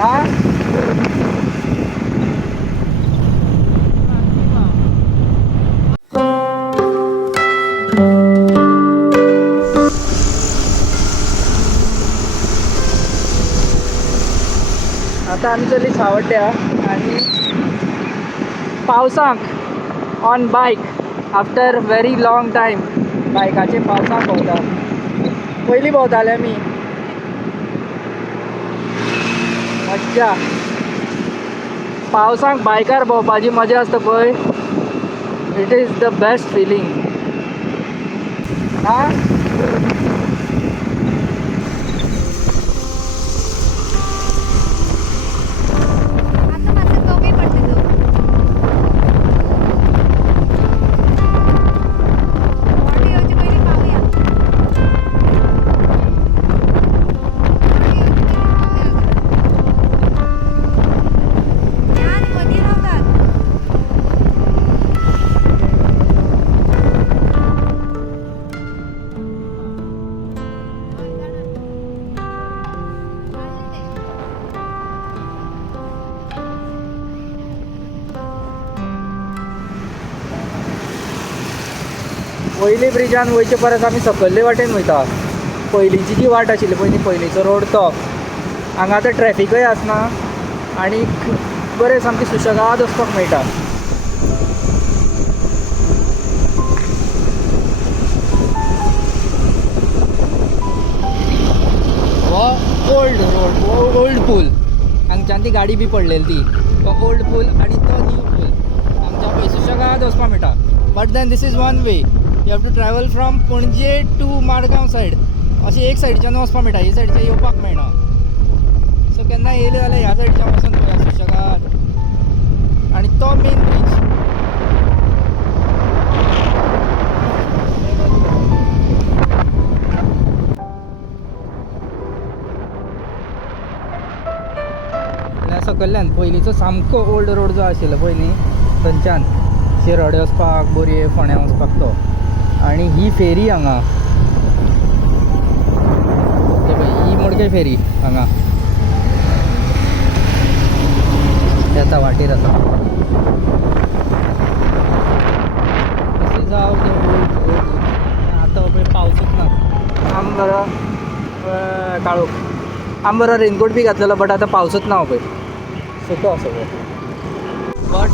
हा आता आम्ही चली सावड्ड्या आणि पावसांक ऑन बायक आफ्टर व्हेरी लॉंग टायम बायकाचे पावसांक भोंवता. पयलीं भोंवताले आमी मज्जा. पावसांक बायकार भोंवपाची मजा आसता पळय, it is the best feeling. हा आता मातसो कमी पडटलो. वाटे येवचे पयलीं पावया. वाटे येवचे पयलीं पावया घरा. ह्यान मदीं रावतात. वयली ब्रिजान वयचे परस आमी सकयल्ले वाटेन वयता. पयलींची जी वाट आशिल्ली पळय ती पयलींचो रोड तो. हांगा आतां ट्रॅफिकूय आसना आनी बरें सामकें सुशेगाद वचपाक मेळटा. हो ओल्ड रोड, हो ओल्ड पूल. हांगच्यान ती गाडी बी पडलेली ती. तो ओल्ड पूल आनी तो न्यू पूल. हांगच्या पळय सुशेगाद वचपाक मेळटा. But then this is one way. You have to travel from Panaji to Margao side. अशें एक सायडीच्यान वचपाक मेळटा, हे सायडीच्यान येवपाक मेळना. सो केन्ना येयले जाल्यार ह्या सायडीच्यान वचून पळया सुशेगाद. आनी तो मेन ब्रीज. सकयल्यान पयलींचो सामको ओल्ड रोड जो आशिल्लो पळय न्ही, थंयच्यान शिरोडे वचपाक, बोरये फोंड्या वचपाक तो. आनी ही फेरी हांगा, ही मडकय फेरी हांगा येता वाटेर आसा. जाव आतां पळय पावसूच ना. आम बरो काळोख. आम बरो रेनकोट बी घातलेलो, बट आतां पावसूच ना पळय. सुको सगळो. बट